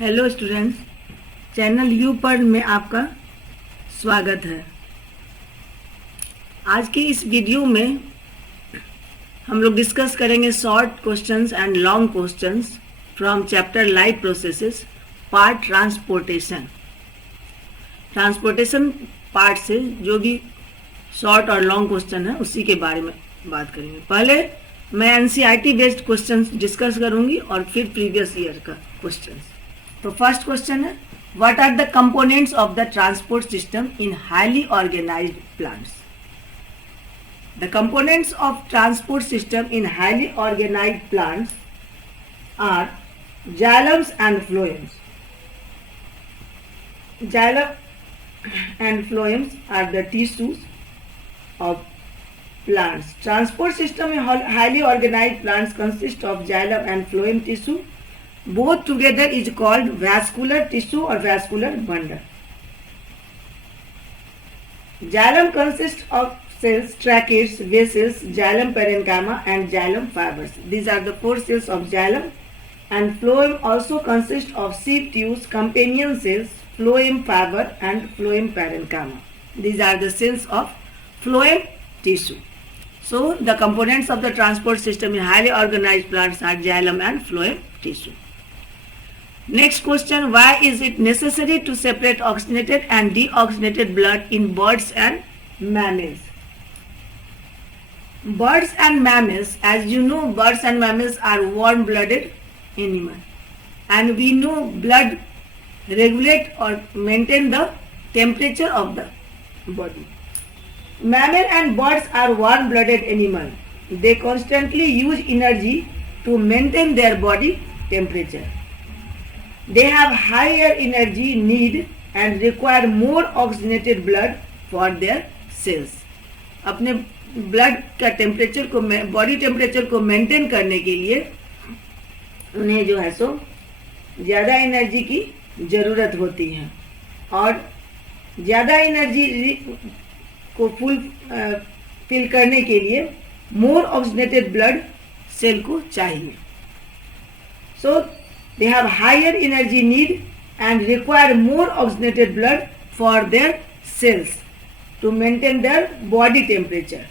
Hello students, channel you पर में आपका स्वागत है। आज की इस वीडियो में हम लोग डिस्कस करेंगे short questions and long questions from chapter life processes part transportation. Transportation part से जो भी शॉर्ट और लॉन्ग क्वेश्चन है उसी के बारे में बात करेंगे। पहले मैं एनसीईआरटी बेस्ड क्वेश्चंस डिस्कस करूंगी और फिर प्रीवियस ईयर का क्वेश्चंस। तो फर्स्ट क्वेश्चन है, what are the components of the transport system in highly organised plants? The components of transport system in highly organised plants are xylem and phloems. Xylem and phloems are the tissues of plants. Transport system in highly organized plants consist of xylem and phloem tissue. Both together is called vascular tissue or vascular bundle. Xylem consists of cells, tracheids, vessels, xylem parenchyma and xylem fibers. These are the four cells of xylem. And phloem also consists of sheath tubes, companion cells, phloem fiber and phloem parenchyma. These are the cells of phloem tissue. So the components of the transport system in highly organized plants are xylem and phloem tissue. Next question, why is it necessary to separate oxygenated and deoxygenated blood in birds and mammals? Birds and mammals, as you know, birds and mammals are warm-blooded animal, and we know blood regulate or maintain the temperature of the body. Mammal and birds are warm-blooded animal. They constantly use energy to maintain their body temperature. They have higher energy need and require more oxygenated blood for their cells. अपने blood का temperature को, body temperature को maintain करने के लिए उन्हें जो है सो ज़्यादा एनर्जी की ज़रूरत होती है, और ज़्यादा एनर्जी को फिल करने के लिए मोर ऑक्सीजनेटेड ब्लड सेल को चाहिए. सो they have higher energy need and require more oxygenated blood for their cells to maintain their body temperature.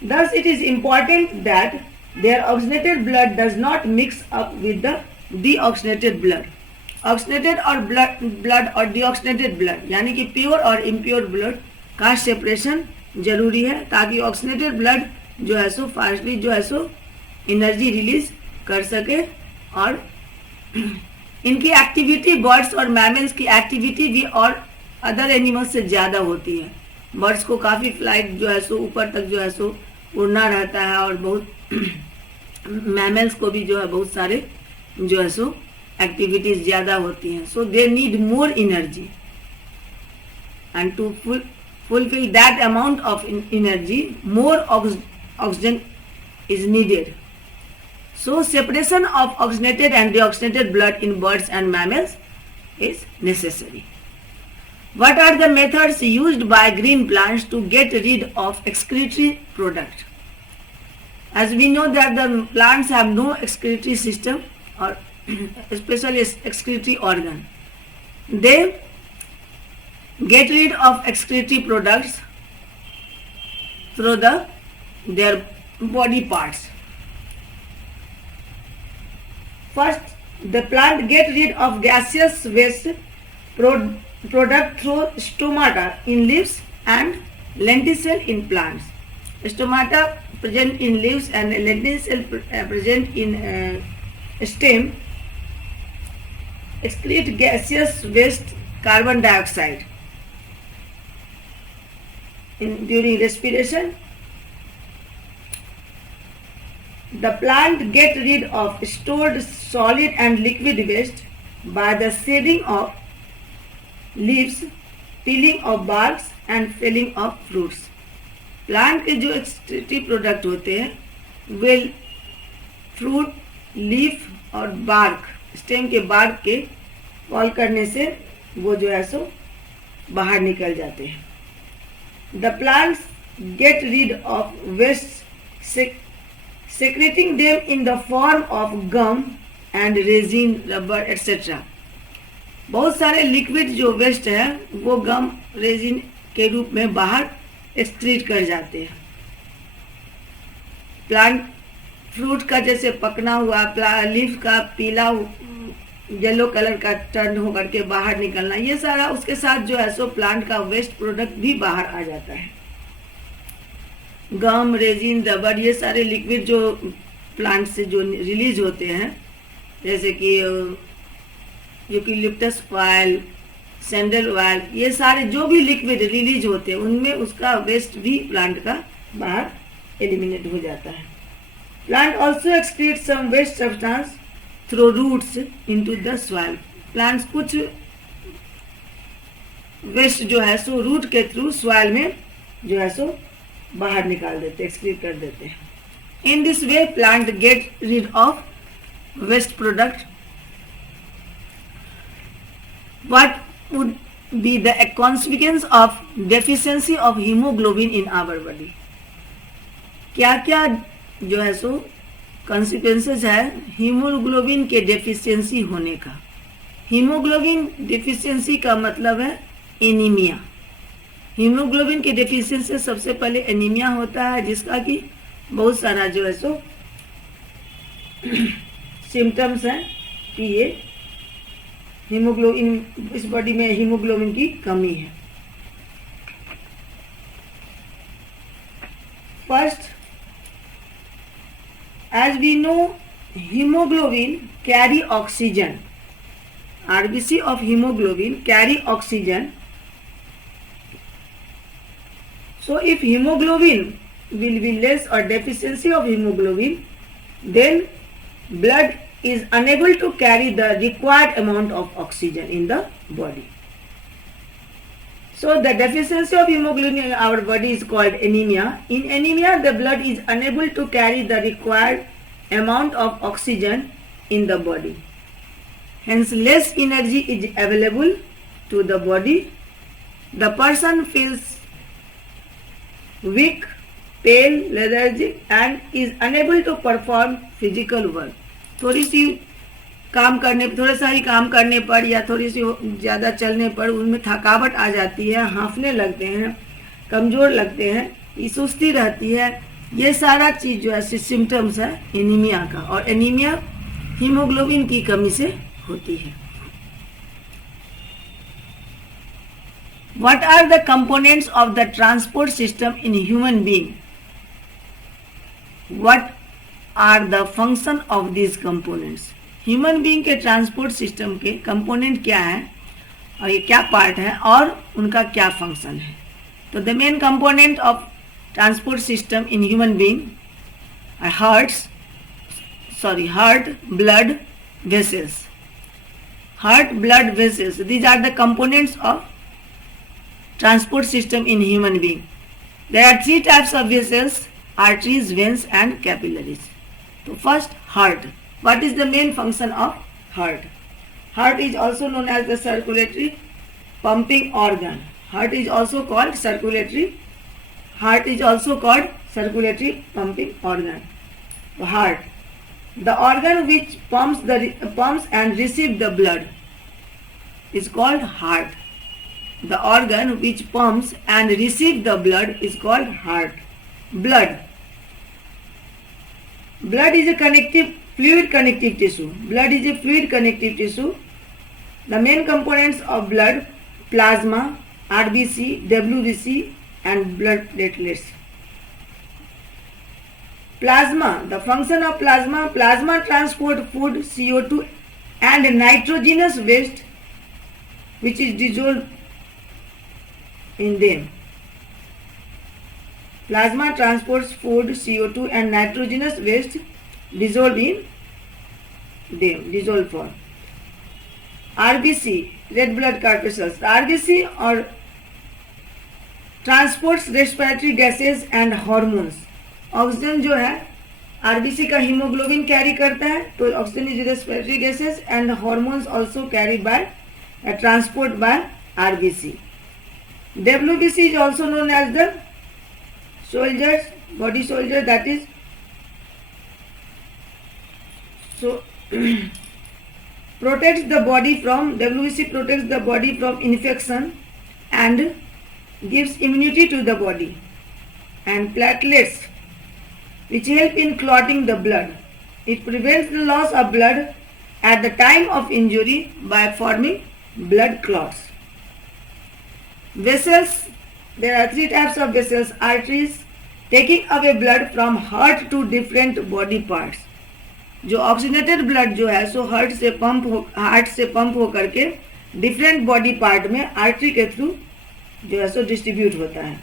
Thus it is important that their oxygenated blood does not mix up with the deoxygenated blood. Oxygenated और blood और deoxygenated blood यानी कि pure और impure blood का separation जरूरी है, ताकि oxygenated blood जो है सो फास्टली जो है सो एनर्जी रिलीज कर सके. और इनकी एक्टिविटी, बर्ड्स और मैमल्स की एक्टिविटी भी और अदर एनिमल्स से ज़्यादा होती है. बर्ड्स को काफ़ी फ्लाइट जो है सो ऊपर तक जो है सो उड़ना रहता है, और बहुत मैमल्स को भी जो है बहुत सारे जो है सो एक्टिविटीज़ ज़्यादा होती हैं. So they need more energy, and to fulfill that amount of energy, more oxygen is needed. So separation of oxygenated and deoxygenated blood in birds and mammals is necessary. What are the methods used by green plants to get rid of excretory product? As we know that the plants have no excretory system, or especially excretory organ. They get rid of excretory products through their body parts. First, the plant get rid of gaseous waste product through stomata in leaves and lenticel in plants. Stomata present in leaves and lenticel present in stem excrete gaseous waste carbon dioxide during respiration. The plant get rid of stored solid and liquid waste by the shedding of leaves, peeling of barks and felling of fruits. Plant के जो excretory product होते हैं वे fruit, leaf और bark, stem के bark के fall करने से वो जो है सो बाहर निकल जाते हैं. The plants get rid of waste secreting them in the form of gum and resin, rubber etcetera. बहुत सारे लिक्विड जो वेस्ट है वो गम, रेजिन के रूप में बाहर एक्सक्रीट कर जाते हैं। प्लांट फ्रूट का जैसे पकना हुआ, लीफ का पीला येलो कलर का टर्न होकर के बाहर निकलना, ये सारा उसके साथ जो है सो प्लांट का वेस्ट प्रोडक्ट भी बाहर आ जाता है। गम, रेजिन, रबर, ये सारे लिक्विड जो प्लांट से जो रिलीज होते हैं, जैसे कि यूकेलिप्टस ऑयल, सैंडल ऑयल, ये सारे जो भी लिक्विड रिलीज होते हैं उनमें उसका वेस्ट भी प्लांट का बाहर एलिमिनेट हो जाता है। Plant also excrete some waste substance through roots into the soil. Plants कुछ वेस्ट जो है सो रूट के थ्रू सॉइल में जो है सो बाहर निकाल देते, एक्सक्रीट कर देते हैं। In this way plant get rid of waste product. What would be the consequence of deficiency of haemoglobin in our body? क्या क्या जो है सो कॉन्सिक्वेंसेस है हीमोग्लोबिन के डेफिशिएंसी होने का। हीमोग्लोबिन डेफिशिएंसी का मतलब है एनीमिया। हीमोग्लोबिन के डेफिशिएंसी से सबसे पहले एनीमिया होता है, जिसका कि बहुत सारा जो है सो सिम्टम्स हैं कि ये हीमोग्लोबिन, इस बॉडी में हीमोग्लोबिन की कमी है। First, as we know, hemoglobin carry oxygen. RBC of hemoglobin carry oxygen. So if hemoglobin will be less or deficiency of hemoglobin, then blood is unable to carry the required amount of oxygen in the body. So the deficiency of hemoglobin in our body is called anemia. In anemia, the blood is unable to carry the required amount of oxygen in the body. Hence, less energy is available to the body. The person feels weak, pale, lethargic, and is unable to perform physical work. थोड़ी सी काम करने, थोड़ा सा ही काम करने पर या थोड़ी सी ज़्यादा चलने पर उनमें थकावट आ जाती है, हाँफने लगते हैं, कमज़ोर लगते हैं, ये सुस्ती रहती है। ये सारा चीज़ जो है सिम्टम्स है एनीमिया का, और एनीमिया हीमोग्लोबिन की कमी से होती है। What are the components of the transport system in human being? What are the function of these components? Human being के ट्रांसपोर्ट सिस्टम के कंपोनेंट क्या है और ये क्या पार्ट है और उनका क्या फंक्शन है? तो the main component of transport system in human being are heart, blood, vessels. Heart, blood, vessels. These are the components of transport system in human being. There are three types of vessels: arteries, veins, and capillaries. So first, heart. What is the main function of heart? Heart is also known as the circulatory pumping organ. Heart is also called circulatory pumping organ. Heart, the organ which pumps and receives the blood, is called heart. The organ which pumps and receives the blood is called heart. Blood is a fluid connective tissue. Blood is a fluid connective tissue. The main components of blood: plasma, RBC, WBC, and blood platelets. Plasma, the function of plasma transport food, CO2 and nitrogenous waste which is dissolved in them. Plasma transports food, CO2 and nitrogenous waste dissolved in them, dissolved form. RBC, red blood corpuscles. RBC or transports respiratory gases and hormones. Oxygen जो है RBC का haemoglobin carry करता है, तो oxygen is respiratory gases and hormones also carry by transport bye RBC. WBC is also known as the soldiers, body soldier, that is so protects the body from WBC protects the body from infection and gives immunity to the body, and platelets which help in clotting the blood. It prevents the loss of blood at the time of injury by forming blood clots. Vessels, there are three types of vessels: arteries, taking away blood from heart to different body parts. जो oxygenated blood जो है so heart से pump हो करके different body part में artery के through जो है सो डिस्ट्रीब्यूट होता है.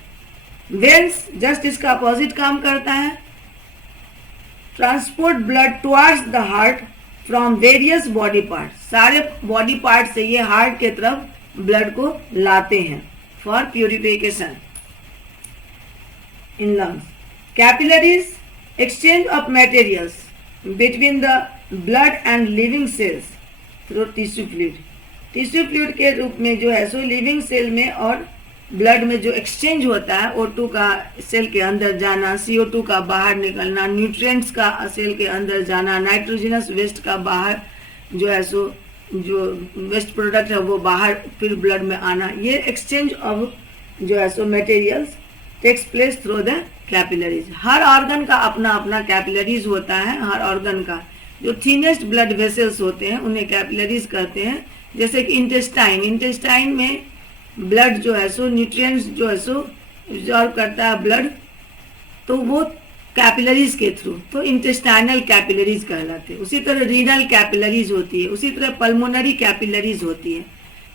वेन्स जस्ट इसका अपोजिट काम करता है. Transport blood towards the heart from various body part. सारे बॉडी पार्ट से ये हार्ट के तरफ ब्लड को लाते हैं for purification in lungs. Capillaries, exchange of materials between the blood and living cells through tissue fluid. Tissue fluid के रूप में जो है सो लिविंग सेल में और ब्लड में जो एक्सचेंज होता है, O2 का सेल के अंदर जाना, CO2 का बाहर निकलना, न्यूट्रिएंट्स का सेल के अंदर जाना, नाइट्रोजनस वेस्ट का बाहर जो है सो जो वेस्ट प्रोडक्ट है वो बाहर फिर ब्लड में आना, ये एक्सचेंज ऑफ जो है so materials takes place through the capillaries. हर ऑर्गन का अपना अपना कैपिलरीज होता है. हर ऑर्गन का जो थिनेस्ट ब्लड वेसल्स होते हैं उन्हें कैपिलरीज कहते हैं. जैसे कि इंटेस्टाइन में ब्लड जो है सो न्यूट्रिएंट्स जो है सो एब्जॉर्ब करता है ब्लड, तो वो कैपिलरीज के थ्रू, तो इंटेस्टाइनल कैपिलरीज कहलाते हैं. उसी तरह रीनल कैपिलरीज होती है, उसी तरह पल्मोनरी कैपिलरीज होती है.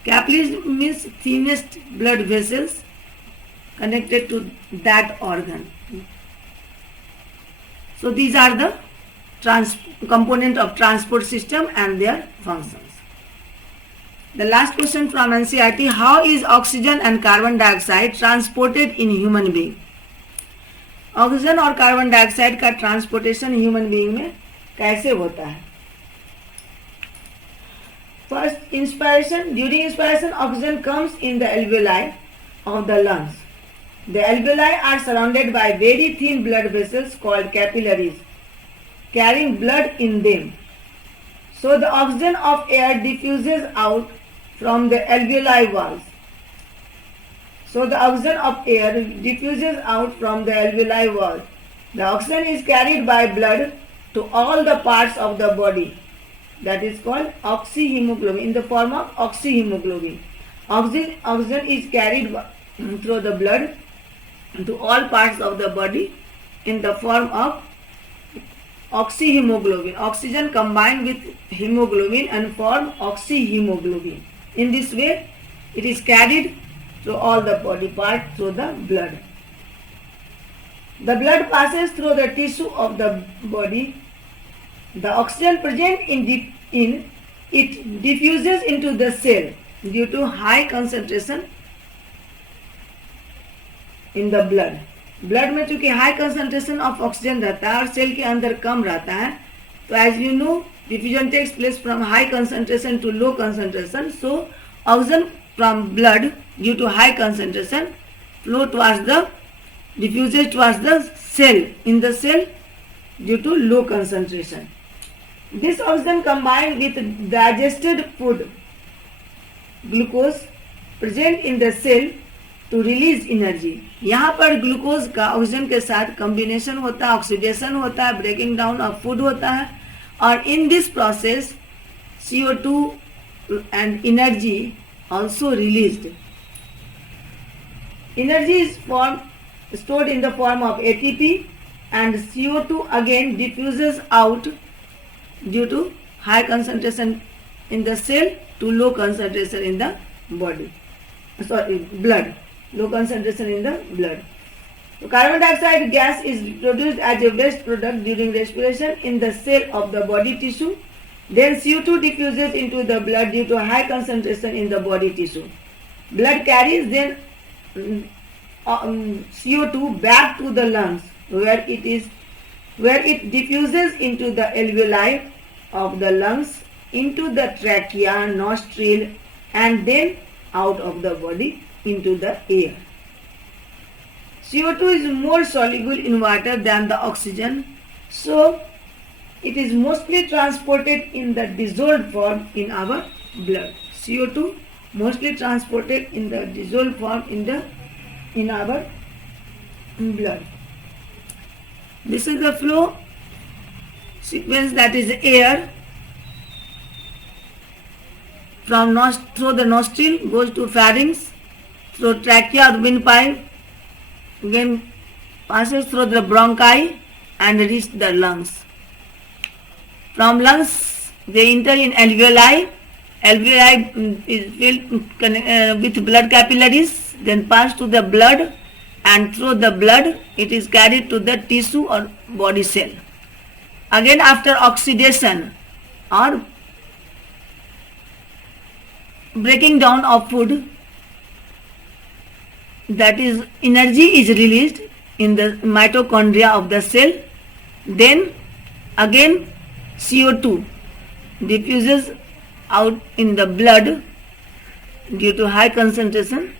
Capillaries means thinnest blood vessels connected to that organ. So these are the component of transport system and their functions. The last question from NCERT: how is oxygen and carbon dioxide transported in human being? Oxygen और carbon dioxide का transportation human being में कैसे होता है? First, inspiration. During inspiration oxygen comes in the alveoli of the lungs. The alveoli are surrounded by very thin blood vessels called capillaries, carrying blood in them. So the oxygen of air diffuses out from the alveoli walls. The oxygen is carried by blood to all the parts of the body. That is called oxyhemoglobin, in the form of oxyhemoglobin. Oxygen is carried through the blood to all parts of the body in the form of oxyhemoglobin. Oxygen combined with hemoglobin and form oxyhemoglobin. In this way, it is carried through all the body parts through the blood. The blood passes through the tissue of the body. The oxygen present in it diffuses into the cell due to high concentration in the blood में चूंकि high concentration of oxygen रहता है और cell के अंदर कम रहता है, तो as you know diffusion takes place from high concentration to low concentration. So oxygen from blood due to high concentration flow towards the diffuses towards the cell, in the cell due to low concentration. This oxygen combined with digested food glucose present in the cell to release energy. यहाँ पर glucose का oxygen के साथ combination होता है, oxidation होता है, breaking down of food होता है, और in this process CO2 and energy also released. Energy is stored in the form of ATP, and CO2 again diffuses out due to high concentration in the cell to low concentration in the body. Blood. Low concentration in the blood. So carbon dioxide gas is produced as a waste product during respiration in the cell of the body tissue. Then CO2 diffuses into the blood due to high concentration in the body tissue. Blood carries then CO2 back to the lungs, where it diffuses into the alveoli of the lungs, into the trachea, nostril, and then out of the body into the air. CO2 is more soluble in water than the oxygen, so it is mostly transported in the dissolved form in our blood. CO2 mostly transported in the dissolved form in our blood. This is the flow sequence, that is air from through the nostril goes to pharynx, through trachea or windpipe, again passes through the bronchi and reach the lungs. From lungs they enter in alveoli. Alveoli is filled with blood capillaries, then pass to the blood, and through the blood it is carried to the tissue or body cell. Again, after oxidation or breaking down of food, that is energy is released in the mitochondria of the cell. Then again CO2 diffuses out in the blood due to high concentration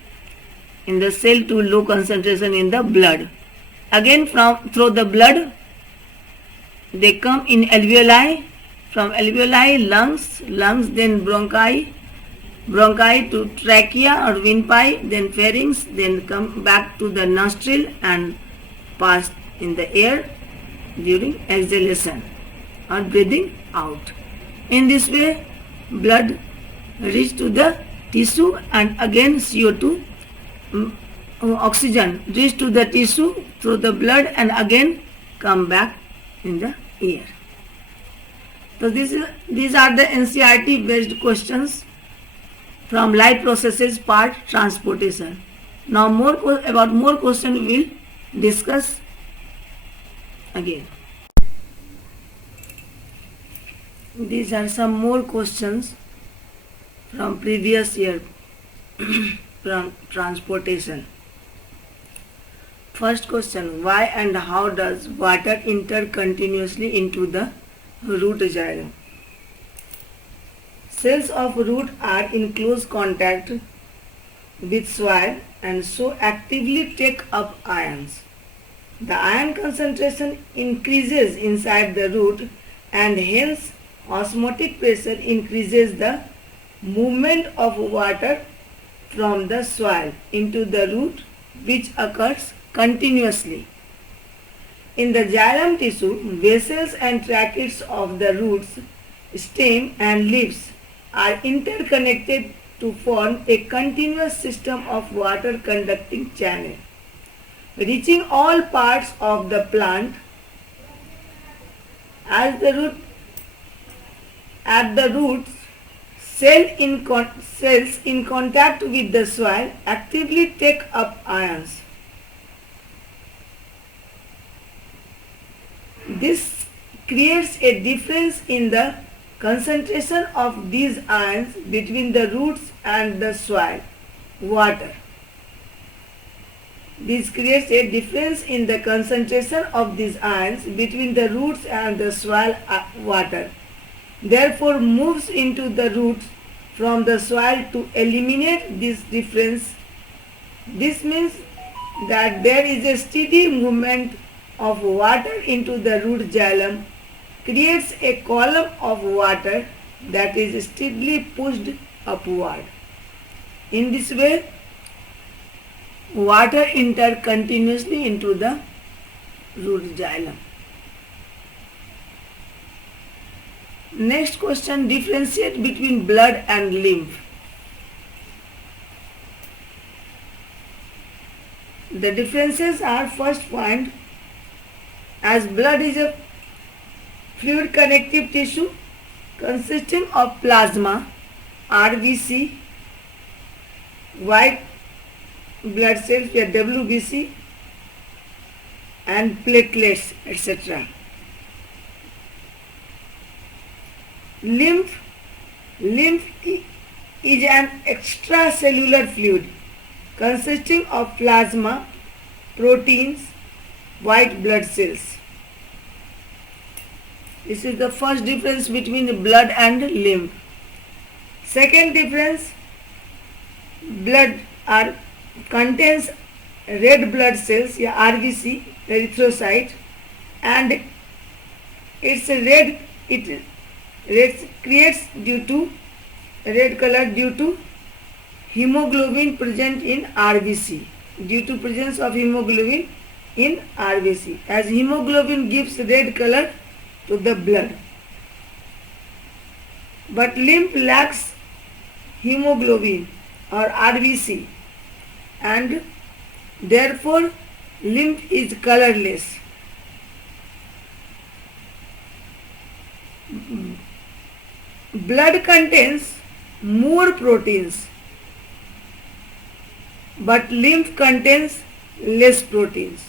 in the cell to low concentration in the blood. Again through the blood they come in alveoli, from alveoli lungs, then bronchi to trachea or windpipe, then pharynx, then come back to the nostril and pass in the air during exhalation or breathing out. In this way blood reach to the tissue, and again CO2 oxygen reach to the tissue through the blood and again come back in the air. So these are the NCERT based questions from life processes part transportation. Now more questions we will discuss again. These are some more questions from previous year from transportation. First question, why and how does water enter continuously into the root xylem? Cells of root are in close contact with soil and so actively take up ions. The ion concentration increases inside the root and hence osmotic pressure increases the movement of water from the soil into the root, which occurs continuously. In the xylem tissue, vessels and tracheids of the roots, stem and leaves are interconnected to form a continuous system of water conducting channel, reaching all parts of the plant. At the roots, cells in contact with the soil actively take up ions. This creates a difference in the concentration of these ions between the roots and the soil water. This creates a difference in the concentration of these ions between the roots and the soil water. Therefore, moves into the roots from the soil to eliminate this difference. This means that there is a steady movement of water into the root xylem, creates a column of water that is steadily pushed upward. In this way, water enters continuously into the root xylem. Next question, differentiate between blood and lymph. The differences are, first point, as blood is a fluid connective tissue consisting of plasma, RBC, white blood cells, WBC, and platelets, etc. Lymph is an extracellular fluid consisting of plasma, proteins, white blood cells. This is the first difference between blood and lymph. Second difference, blood contains red blood cells, RBC, erythrocyte, and It's a red. It creates due to red color due to hemoglobin present in RBC. Due to presence of hemoglobin in RBC, as hemoglobin gives red color to the blood. But lymph lacks hemoglobin or RBC, and therefore lymph is colorless. Blood contains more proteins, but lymph contains less proteins.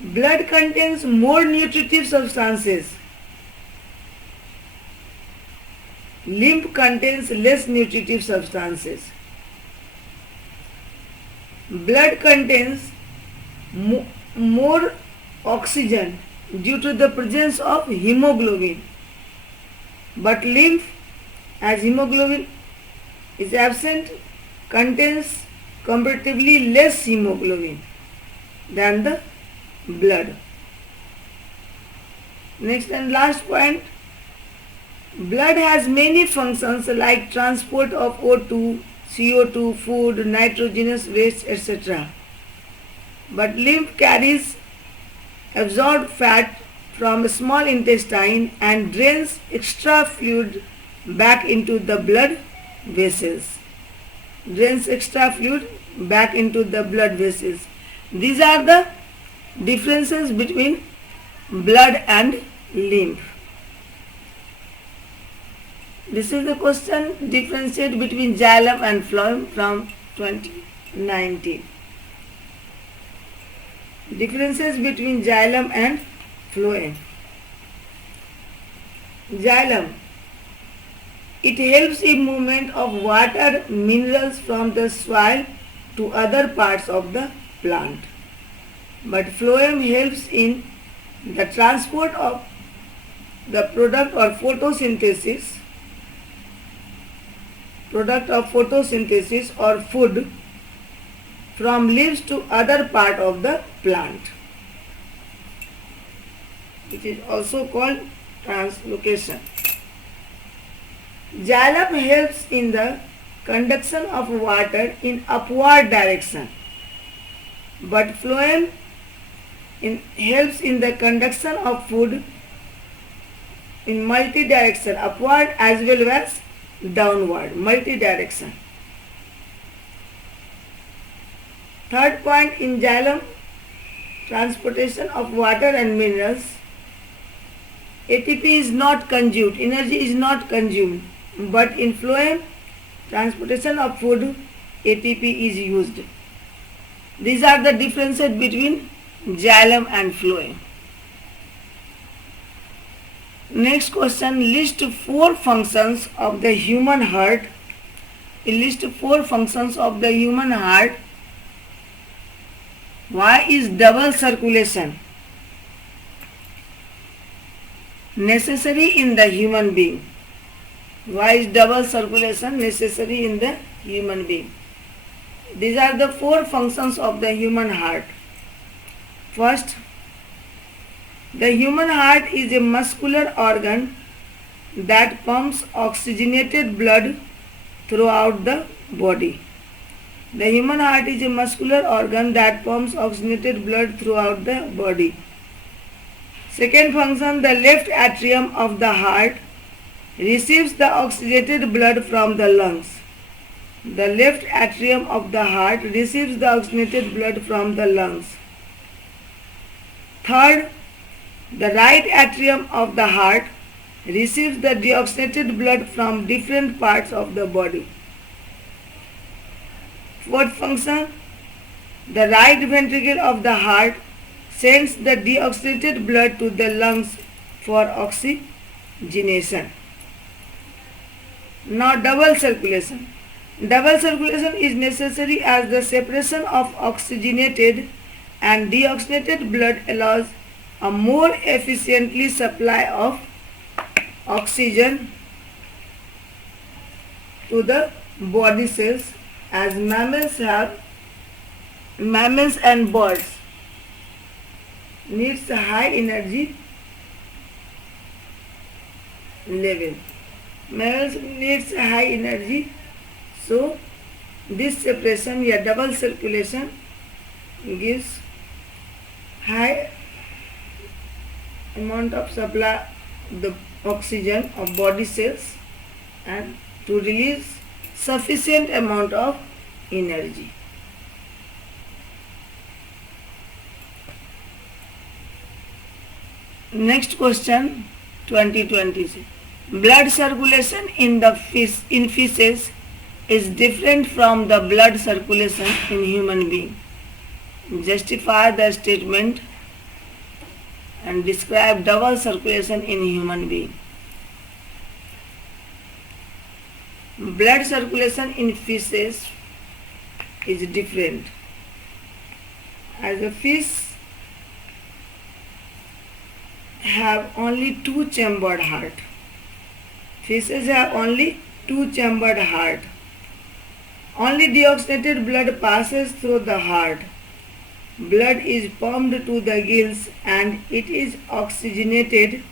Blood contains more nutritive substances. Lymph contains less nutritive substances. Blood contains more oxygen due to the presence of hemoglobin, but lymph, as hemoglobin is absent, contains comparatively less hemoglobin than the blood. Next and last point, blood has many functions like transport of O2, CO2, food, nitrogenous waste, etc. But lymph carries absorbed fat from small intestine and drains extra fluid back into the blood vessels. Drains extra fluid back into the blood vessels. These are the differences between blood and lymph. This is the question, differentiate between xylem and phloem from 2019. Differences between xylem and phloem. Xylem, it helps in movement of water, minerals from the soil to other parts of the plant. But phloem helps in the transport of the product of photosynthesis or food from leaves to other part of the plant. It is also called translocation. Xylem helps in the conduction of water in upward direction, but phloem helps in the conduction of food in multi-direction, upward as well as downward, multi-direction. Third point, in xylem, transportation of water and minerals, ATP is not consumed, energy is not consumed, but in phloem, transportation of food, ATP is used. These are the differences between xylem and phloem. Next question, list 4 functions of the human heart. List 4 functions of the human heart. Why is double circulation necessary in the human being? Why is double circulation necessary in the human being? These are the 4 functions of the human heart. First, the human heart is a muscular organ that pumps oxygenated blood throughout the body. The human heart is a muscular organ that pumps oxygenated blood throughout the body. Second function, the left atrium of the heart receives the oxygenated blood from the lungs. The left atrium of the heart receives the oxygenated blood from the lungs. Third, the right atrium of the heart receives the deoxinated blood from different parts of the body. Fourth function, the right ventricle of the heart sends the deoxinated blood to the lungs for oxygenation. Now double circulation. Double circulation is necessary as the separation of oxygenated and deoxinated blood allows a more efficiently supply of oxygen to the body cells, as mammals and birds needs a high energy level. Mammals needs a high energy, so this separation या double circulation gives high amount of supply of the oxygen of body cells and to release sufficient amount of energy. Next question 2020. Blood circulation in feces is different from the blood circulation in human being. Justify the statement and describe double circulation in human being. Blood circulation in feces is different. As a fish have only two-chambered heart. Fishes have only two-chambered heart. Only deoxinated blood passes through the heart. Blood is pumped to the gills and it is oxygenated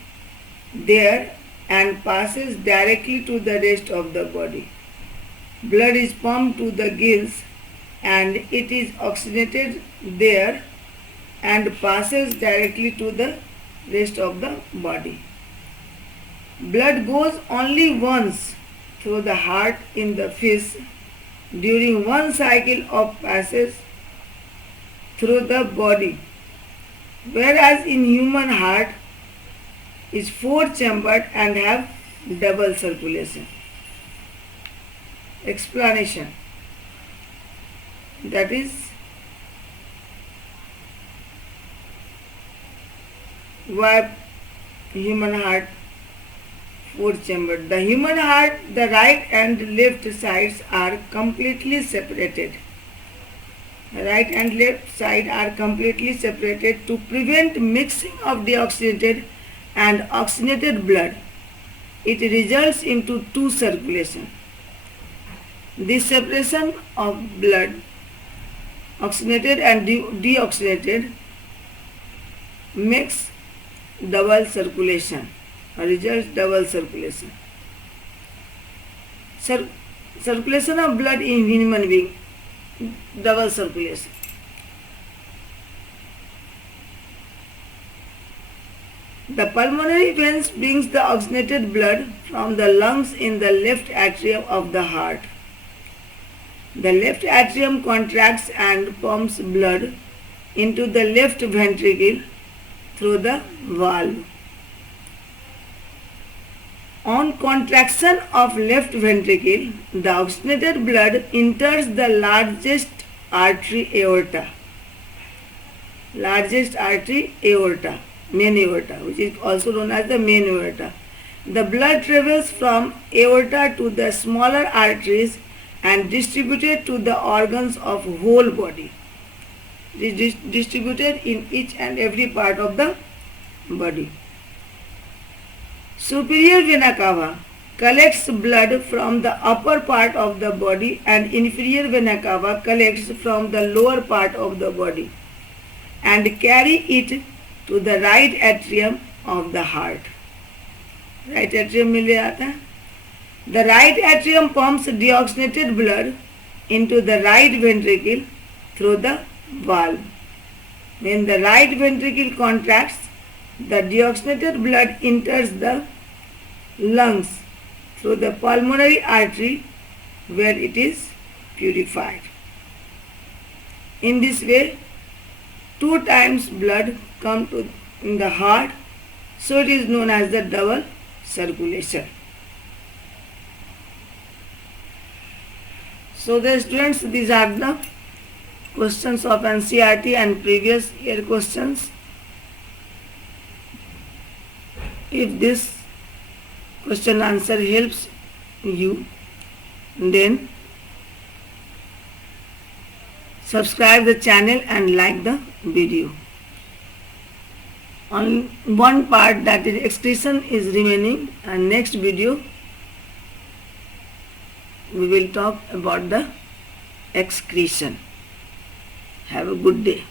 there and passes directly to the rest of the body. Blood is pumped to the gills and it is oxygenated there and passes directly to the rest of the body. Blood goes only once through the heart in the fish during one cycle of passage through the body, whereas in human heart is four-chambered and have double circulation. Explanation. That is, why human heart four-chambered. The human heart, the right and left sides are completely separated. The right and left side are completely separated to prevent mixing of deoxygenated and oxygenated blood. It results into two circulation. This separation of blood, oxygenated and deoxygenated, makes double circulation or results double circulation. Circulation of blood in human being, double circulation. The pulmonary veins brings the oxygenated blood from the lungs in the left atrium of the heart. The left atrium contracts and pumps blood into the left ventricle through the valve. On contraction of left ventricle, the oxygenated blood enters the largest artery aorta. Largest artery aorta, main aorta, which is also known as the main aorta. The blood travels from aorta to the smaller arteries and distributed to the organs of whole body. It is distributed in each and every part of the body. Superior vena cava collects blood from the upper part of the body and inferior vena cava collects from the lower part of the body and carry it to the right atrium of the heart. Right atrium मिल जाता है. The right atrium pumps deoxygenated blood into the right ventricle through the valve. When the right ventricle contracts, the deoxygenated blood enters the lungs through the pulmonary artery where it is purified. In this way, 2 times blood comes to in the heart, so it is known as the double circulation. So the students, these are the questions of NCERT and previous year questions. If this question answer helps you, then subscribe the channel and like the video. On one part, that is excretion, is remaining, and next video we will talk about the excretion. Have a good day.